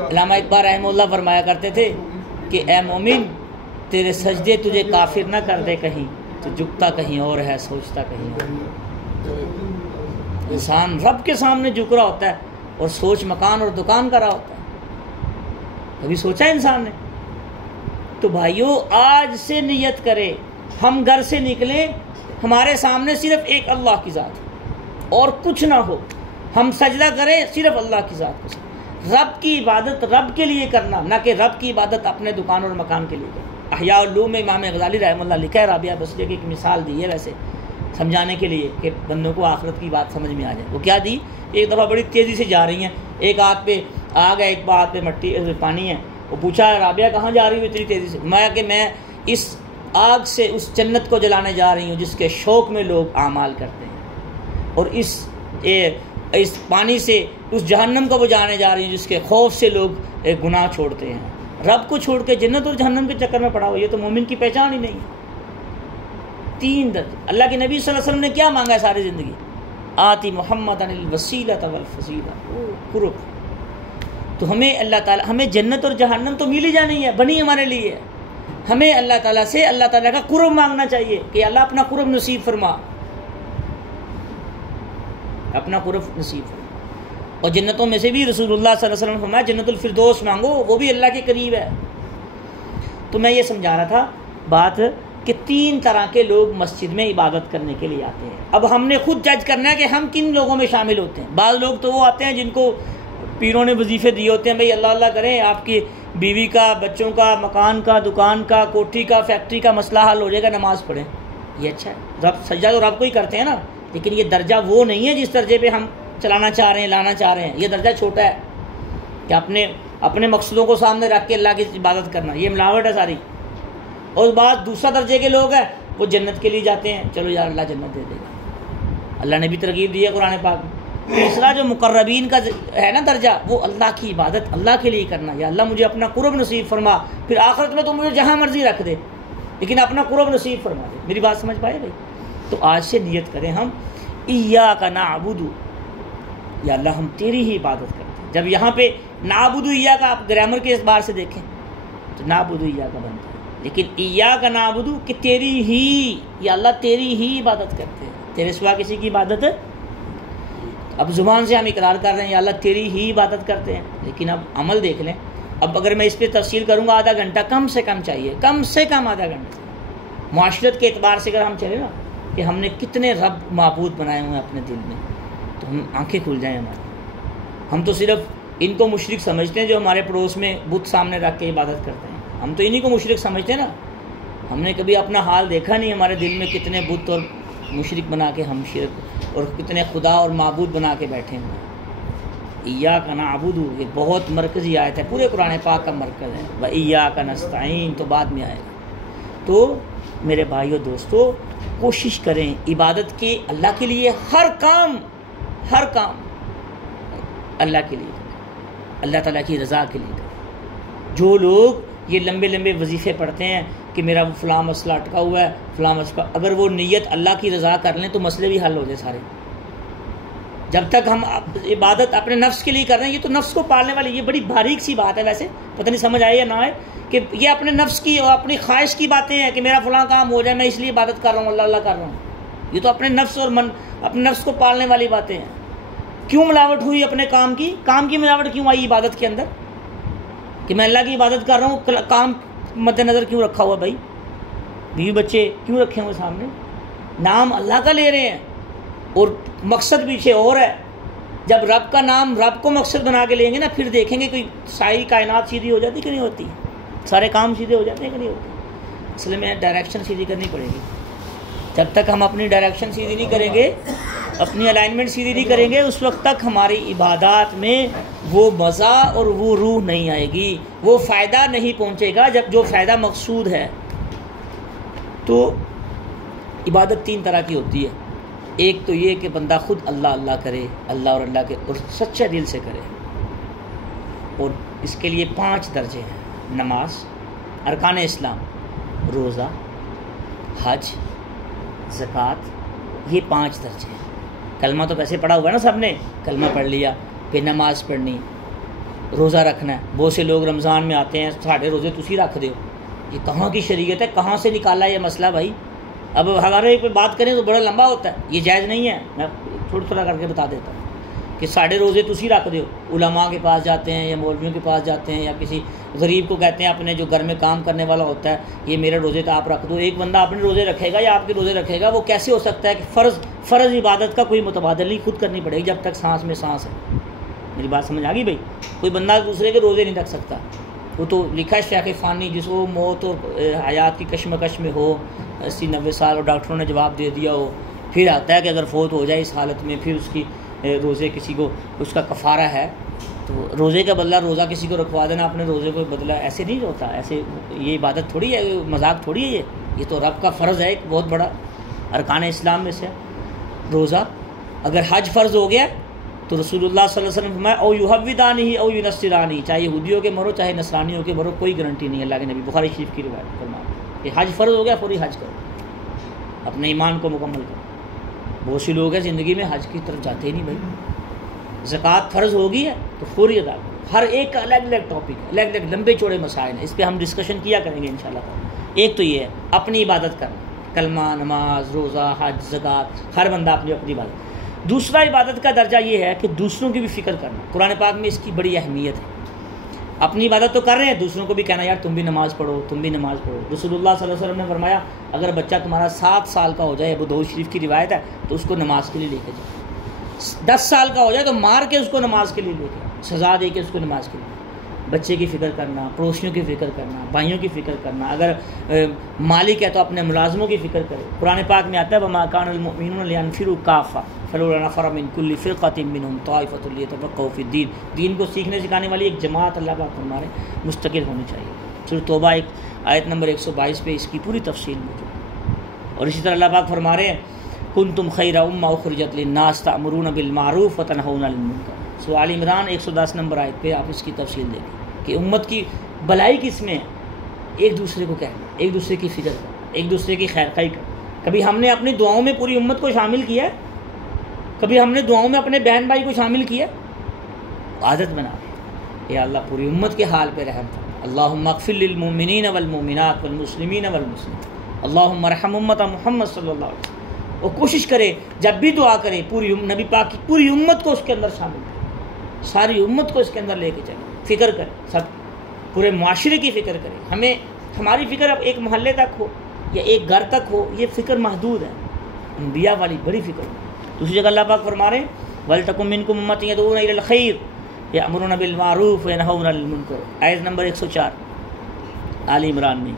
علامہ اقبال رحمہ اللہ فرمایا کرتے تھے کہ اے مومن تیرے سجدے تجھے کافر نہ کر دے کہیں، تو جھکتا کہیں اور ہے سوچتا کہیں اور. انسان رب کے سامنے جھک رہا ہوتا ہے اور سوچ مکان اور دکان کا رہا ہوتا ہے. کبھی سوچا انسان نے؟ تو بھائیو آج سے نیت کرے، ہم گھر سے نکلیں ہمارے سامنے صرف ایک اللہ کی ذات اور کچھ نہ ہو. ہم سجدہ کریں صرف اللہ کی ذات کو، رب کی عبادت رب کے لیے کرنا، نہ کہ رب کی عبادت اپنے دکان اور مکان کے لیے کرنا۔ احیاء العلوم میں امام غزالی رحمہ اللہ لکھا ہے، رابعہ بصریہ کی ایک مثال دی ہے ویسے سمجھانے کے لیے کہ بندوں کو آخرت کی بات سمجھ میں آ جائے۔ وہ کیا دی؟ ایک دفعہ بڑی تیزی سے جا رہی ہیں، ایک ہاتھ پہ آگ ہے، ایک ہاتھ پہ مٹی پانی ہے۔ وہ پوچھا رابعہ کہاں جا رہی ہوں اتنی تیزی سے؟ میں اس آگ سے اس جنت کو جلانے جا رہی ہوں جس کے شوق میں لوگ اعمال کرتے ہیں، اور اس پانی سے اس جہنم کو بجانے جا رہی ہوں جس کے خوف سے لوگ گناہ چھوڑتے ہیں۔ رب کو چھوڑ کے جنت اور جہنم کے چکر میں پڑا ہو، یہ تو مومن کی پہچان ہی نہیں ہے۔ 3 درجے اللہ کے نبی صلی اللہ علیہ وسلم نے کیا مانگا ہے ساری زندگی؟ آتی محمد الوسیلۃ والفضیلہ، قرب۔ تو ہمیں اللہ تعالیٰ، ہمیں جنت اور جہنم تو مل ہی جانی ہے، بنی ہمارے لیے ہے۔ ہمیں اللہ تعالیٰ سے اللہ تعالیٰ کا قرب مانگنا چاہیے کہ اللہ اپنا قرب نصیب فرما، اپنا قرب نصیب فرما۔ اور جنتوں میں سے بھی رسول اللہ صلی اللہ علیہ وسلم فرمایا جنت الفردوس مانگو، وہ بھی اللہ کے قریب ہے۔ تو میں یہ سمجھا رہا تھا بات کہ 3 طرح کے لوگ مسجد میں عبادت کرنے کے لیے آتے ہیں۔ اب ہم نے خود جج کرنا ہے کہ ہم کن لوگوں میں شامل ہوتے ہیں۔ بعض لوگ تو وہ آتے ہیں جن کو پیروں نے وظیفے دیے ہوتے ہیں، بھئی اللہ اللہ کریں آپ کی بیوی کا، بچوں کا، مکان کا، دکان کا، کوٹھی کا، فیکٹری کا مسئلہ حل ہو جائے گا، نماز پڑھیں۔ یہ اچھا ہے، رب سجدہ تو رب کو ہی کرتے ہیں نا، لیکن یہ درجہ وہ نہیں ہے جس درجے پہ ہم چلانا چاہ رہے ہیں، لانا چاہ رہے ہیں۔ یہ درجہ چھوٹا ہے کہ اپنے مقصدوں کو سامنے رکھ کے اللہ کی عبادت کرنا، یہ ملاوٹ ہے ساری۔ اور بعض دوسرا درجے کے لوگ ہیں وہ جنت کے لیے جاتے ہیں، چلو یار اللہ جنت دے دے گا، اللہ نے بھی ترغیب دی ہے قرآن پاک میں۔ تیسرا جو مقربین کا ہے نا درجہ، وہ اللہ کی عبادت اللہ کے لیے کرنا، یا اللہ مجھے اپنا قرب نصیب فرما، پھر آخرت میں تو مجھے جہاں مرضی رکھ دے لیکن اپنا قرب نصیب فرما دے۔ میری بات سمجھ پائے بھائی؟ تو آج سے نیت کریں ہم ایاک نعبد، یا اللہ ہم تیری ہی عبادت کرتے ہیں۔ جب یہاں پہ نعبد ایاک آپ گرامر کے اعتبار سے دیکھیں تو نعبد ایاک بنتا ہے، لیکن ایاک نعبد کہ تیری ہی، یا اللہ تیری ہی عبادت کرتے ہیں، تیرے سوا کسی کی عبادت ہے۔ اب زبان سے ہم اقرار کر رہے ہیں یا اللہ تیری ہی عبادت کرتے ہیں، لیکن اب عمل دیکھ لیں۔ اب اگر میں اس پہ تفصیل کروں گا آدھا گھنٹہ کم سے کم چاہیے، کم سے کم آدھا گھنٹہ۔ معاشرت کے اعتبار سے اگر ہم چلیں نا کہ ہم نے کتنے رب معبود بنائے ہوئے ہیں اپنے دل میں، تو ہم آنکھیں کھل جائیں ہماری۔ ہم تو صرف ان کو مشرک سمجھتے ہیں جو ہمارے پڑوس میں بت سامنے رکھ کے عبادت کرتے ہیں، ہم تو انہی کو مشرک سمجھتے ہیں نا۔ ہم نے کبھی اپنا حال دیکھا نہیں، ہمارے دل میں کتنے بت اور مشرک بنا کے ہم شرک، اور کتنے خدا اور معبود بنا کے بیٹھے ہیں۔ ایاک نعبد یہ بہت مرکزی آیت ہے، پورے قرآن پاک کا مرکز ہے۔ وایاک نستعین تو بعد میں آئے گا۔ تو میرے بھائیو دوستو، کوشش کریں عبادت کے اللہ کے لیے ہر کام اللہ کے لیے کریں، اللہ تعالیٰ کی رضا کے لیے کریں۔ جو لوگ یہ لمبے لمبے وظیفے پڑھتے ہیں کہ میرا وہ فلاں مسئلہ اٹکا ہوا ہے، فلاں مسئلہ، اگر وہ نیت اللہ کی رضا کر لیں تو مسئلے بھی حل ہو جائے سارے۔ جب تک ہم عبادت اپنے نفس کے لیے کر رہے ہیں، یہ تو نفس کو پالنے والی، یہ بڑی باریک سی بات ہے، ویسے پتہ نہیں سمجھ آئے یا نہ آئے، کہ یہ اپنے نفس کی اور اپنی خواہش کی باتیں ہیں کہ میرا فلاں کام ہو جائے، میں اس لیے عبادت کر رہا ہوں، اللہ اللہ کر رہا ہوں۔ یہ تو اپنے نفس اور اپنے نفس کو پالنے والی باتیں ہیں۔ کیوں ملاوٹ ہوئی اپنے کام کی ملاوٹ کیوں آئی عبادت کے اندر؟ کہ میں اللہ کی عبادت کر رہا ہوں، کام مد نظر کیوں رکھا ہوا بھائی؟ بیوی بچے کیوں رکھے ہوئے سامنے؟ نام اللہ کا لے رہے ہیں اور مقصد پیچھے اور ہے۔ جب رب کا نام، رب کو مقصد بنا کے لیں گے نا، پھر دیکھیں گے کوئی ساری کائنات سیدھی ہو جاتی کہ نہیں ہوتی، سارے کام سیدھے ہو جاتے ہیں کہ نہیں ہوتے۔ اصل میں ڈائریکشن سیدھی کرنی پڑے گی۔ جب تک ہم اپنی ڈائریکشن سیدھی نہیں کریں گے، اپنی الائنمنٹ سیدھی نہیں کریں گے، اس وقت تک ہماری عبادات میں وہ مزہ اور وہ روح نہیں آئے گی، وہ فائدہ نہیں پہنچے گا جب جو فائدہ مقصود ہے۔ تو عبادت 3 طرح کی ہوتی ہے۔ ایک تو یہ کہ بندہ خود اللہ اللہ کرے، اللہ اور اللہ کے، اور سچے دل سے کرے، اور اس کے لیے 5 درجے ہیں: نماز، ارکان اسلام، روزہ، حج، زکوٰۃ، یہ 5 درجے ہیں۔ کلمہ تو ویسے پڑھا ہوا ہے نا سب نے، کلمہ پڑھ لیا، پھر نماز پڑھنی، روزہ رکھنا ہے۔ بہت سے لوگ رمضان میں آتے ہیں، ساڑھے روزے تسی رکھ دو، یہ کہاں کی شریعت ہے؟ کہاں سے نکالا یہ مسئلہ بھائی؟ اب ہمارے پہ بات کریں تو بڑا لمبا ہوتا ہے، یہ جائز نہیں ہے، میں تھوڑا کر کے بتا دیتا ہوں۔ کہ ساڑھے روزے تسی رکھ دو، علماء کے پاس جاتے ہیں یا مولویوں کے پاس جاتے ہیں یا کسی غریب کو کہتے ہیں اپنے جو گھر میں کام کرنے والا ہوتا ہے یہ میرے روزے تو آپ رکھ دو. ایک بندہ اپنے روزے رکھے گا یا آپ کے روزے رکھے گا، وہ کیسے ہو سکتا ہے کہ فرض عبادت کا کوئی متبادل نہیں، خود کرنی پڑے گی جب تک سانس میں سانس ہے. میری بات سمجھ آ گئی بھائی؟ کوئی بندہ دوسرے کے روزے نہیں رکھ سکتا. وہ تو لکھا ہے شیخ فانی جس کو موت اور حیات کی کشمکش میں ہو 80-90 سال اور ڈاکٹروں نے جواب دے دیا ہو، پھر آتا ہے کہ اگر فوت ہو جائے اس حالت میں پھر اس کی روزے کسی کو اس کا کفارہ ہے، تو روزے کا بدلہ روزہ کسی کو رکھوا دینا اپنے روزے کو بدلہ، ایسے نہیں ہوتا. ایسے یہ عبادت تھوڑی ہے، مذاق تھوڑی ہے. یہ تو رب کا فرض ہے، ایک بہت بڑا ارکان اسلام میں سے روزہ. اگر حج فرض ہو گیا تو رسول اللہ صلی اللہ علیہ وسلم فرمایا او یحودانی او ینصرانی، چاہے یہودیوں کے مرو چاہے نصرانیوں کے مرو، کوئی گارنٹی نہیں. اللہ کے نبی بخاری شریف کی روایت فرمایا کہ حج فرض ہو گیا فوری حج کرو، اپنے ایمان کو مکمل کرو. بہت سے لوگ ہیں زندگی میں حج کی طرف جاتے ہی نہیں بھائی. زکوٰۃ فرض ہوگی ہے تو فوری ادا کرو. ہر ایک کا الگ الگ ٹاپک ہے، الگ الگ لمبے چوڑے مسائل ہیں، اس پہ ہم ڈسکشن کیا کریں گے انشاءاللہ تعالی. ایک تو یہ ہے اپنی عبادت کرنا، کلمہ، نماز، روزہ، حج، زکوٰۃ، ہر بندہ اپنی عبادت. دوسرا عبادت کا درجہ یہ ہے کہ دوسروں کی بھی فکر کرنا. قرآن پاک میں اس کی بڑی اہمیت ہے. اپنی عبادت تو کر رہے ہیں، دوسروں کو بھی کہنا یار تم بھی نماز پڑھو، تم بھی نماز پڑھو. رسول اللہ صلی اللہ علیہ وسلم نے فرمایا اگر بچہ تمہارا 7 سال کا ہو جائے، ابو داؤد شریف کی روایت ہے، تو اس کو نماز کے لیے لے کے جاؤ. 10 سال کا ہو جائے تو مار کے اس کو نماز کے لیے لے کے آؤ، سزا دے کے اس کو نماز کے لیے. بچے کی فکر کرنا، پڑوسیوں کی فکر کرنا، بھائیوں کی فکر کرنا. اگر مالک ہے تو اپنے ملازموں کی فکر کرے. قرآن پاک میں آتا ہے وَمَا كَانَ الْمُؤْمِنُونَ لِيَنْفِرُوا كَافَّةً فَلَوْلَا نَفَرَ مِنْ كُلِّ فِرْقَةٍ مِّنْهُمْ طَائِفَةٌ لِيَتَفَقَّهُوا فِي الدِّينِ. دین کو سیکھنے سکھانے والی ایک جماعت اللہ پاک ہمارے مستقل ہونی چاہیے. سورۃ توبہ آیت نمبر 122 پہ اس کی پوری تفصیل موجود ہے. اور اسی طرح اللہ پاک فرما رہے ہیں کنتم خیر امہ اخرجت للناس تأمرون بالمعروف وتنہون عن المنکر. سورہ آل عمران 110 نمبر آیت پہ آپ اس کی تفصیل دیکھیں کہ امت کی بھلائی کس میں ہے. ایک دوسرے کو کہنا، ایک دوسرے کی فکر کرنا، ایک دوسرے کی خیر خواہی کرنا. کبھی ہم نے اپنی دعاؤں میں پوری امت کو شامل کیا ہے؟ کبھی ہم نے دعاؤں میں اپنے بہن بھائی کو شامل کیا؟ عادت بنا دیں یا اللہ پوری امت کے حال پہ رحم فرما. اللہم اغفر للمؤمنین والمؤمنات والمسلمین والمسلمات اللہم ارحم امت محمد صلی اللہ علیہ وسلم. اور کوشش کرے جب بھی دعا کرے پوری نبی پاک کی پوری امت کو اس کے اندر شامل کرے، ساری امت کو اس کے اندر لے کے چلے. فکر کرے، سب پورے معاشرے کی فکر کرے. ہماری فکر اب ایک محلے تک ہو یا ایک گھر تک ہو، یہ فکر محدود ہے. انبیاء والی بڑی فکر ہے. دوسری جگہ اللہ پاک فرما رہے ہیں وَلْتَكُن مِّنكُمْ أُمَّةٌ يَدْعُونَ إِلَى الْخَيْرِ يَأْمُرُونَ بِالْمَعْرُوفِ وَيَنْهَوْنَ عَنِ الْمُنكَرِ. آیت نمبر 104 آل عمران میں.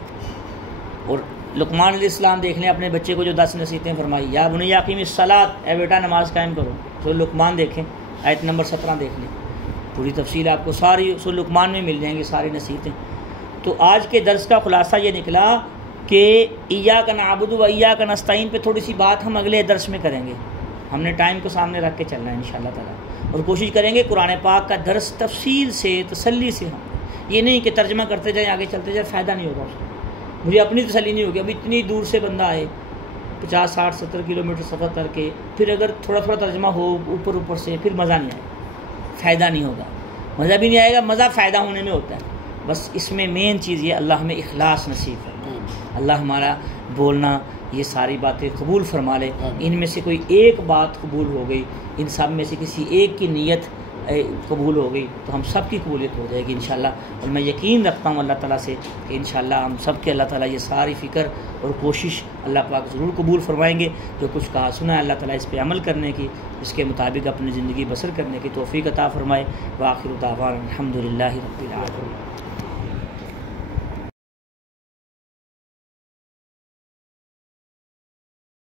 اور لقمان علیہ السلام دیکھ لیں اپنے بچے کو جو 10 نصیحتیں فرمائی، یا بنی اقیم الصلاۃ، اے بیٹا نماز قائم کرو. تو لقمان دیکھیں آیت نمبر 17 دیکھ لیں، پوری تفصیل آپ کو ساری سورہ لقمان میں مل جائیں گی ساری نصیحتیں. تو آج کے درس کا خلاصہ یہ نکلا کہ ایاک نعبد و ایاک نستعین پہ تھوڑی سی بات ہم اگلے درس میں کریں گے. ہم نے ٹائم کو سامنے رکھ کے چلنا ہے انشاءاللہ تعالیٰ، اور کوشش کریں گے قرآن پاک کا درس تفصیل سے تسلی سے. ہم یہ نہیں کہ ترجمہ کرتے جائیں آگے چلتے جائیں، فائدہ نہیں ہوگا اس کا. مجھے اپنی تسلی نہیں ہوگی. اب اتنی دور سے بندہ آئے 50 60 70 کلومیٹر سفر کر کے، پھر اگر تھوڑا تھوڑا ترجمہ ہو اوپر سے، پھر مزہ نہیں آئے گا، فائدہ نہیں ہوگا. مزہ بھی نہیں آئے گا، مزہ فائدہ ہونے میں ہوتا ہے. بس اس میں مین چیز یہ اللہ ہمیں اخلاص نصیب ہے. اللہ ہمارا بولنا یہ ساری باتیں قبول فرما لے. ان میں سے کوئی ایک بات قبول ہو گئی، ان سب میں سے کسی ایک کی نیت قبول ہو گئی تو ہم سب کی قبولیت ہو جائے گی انشاءاللہ. اور میں یقین رکھتا ہوں اللہ تعالیٰ سے کہ انشاءاللہ ہم سب کے اللہ تعالیٰ یہ ساری فکر اور کوشش اللہ پاک ضرور قبول فرمائیں گے. جو کچھ کہا سنا ہے اللہ تعالیٰ اس پہ عمل کرنے کی، اس کے مطابق اپنی زندگی بسر کرنے کی توفیق عطا فرمائے. وآخر دعوانا الحمدللہ رب العالمین.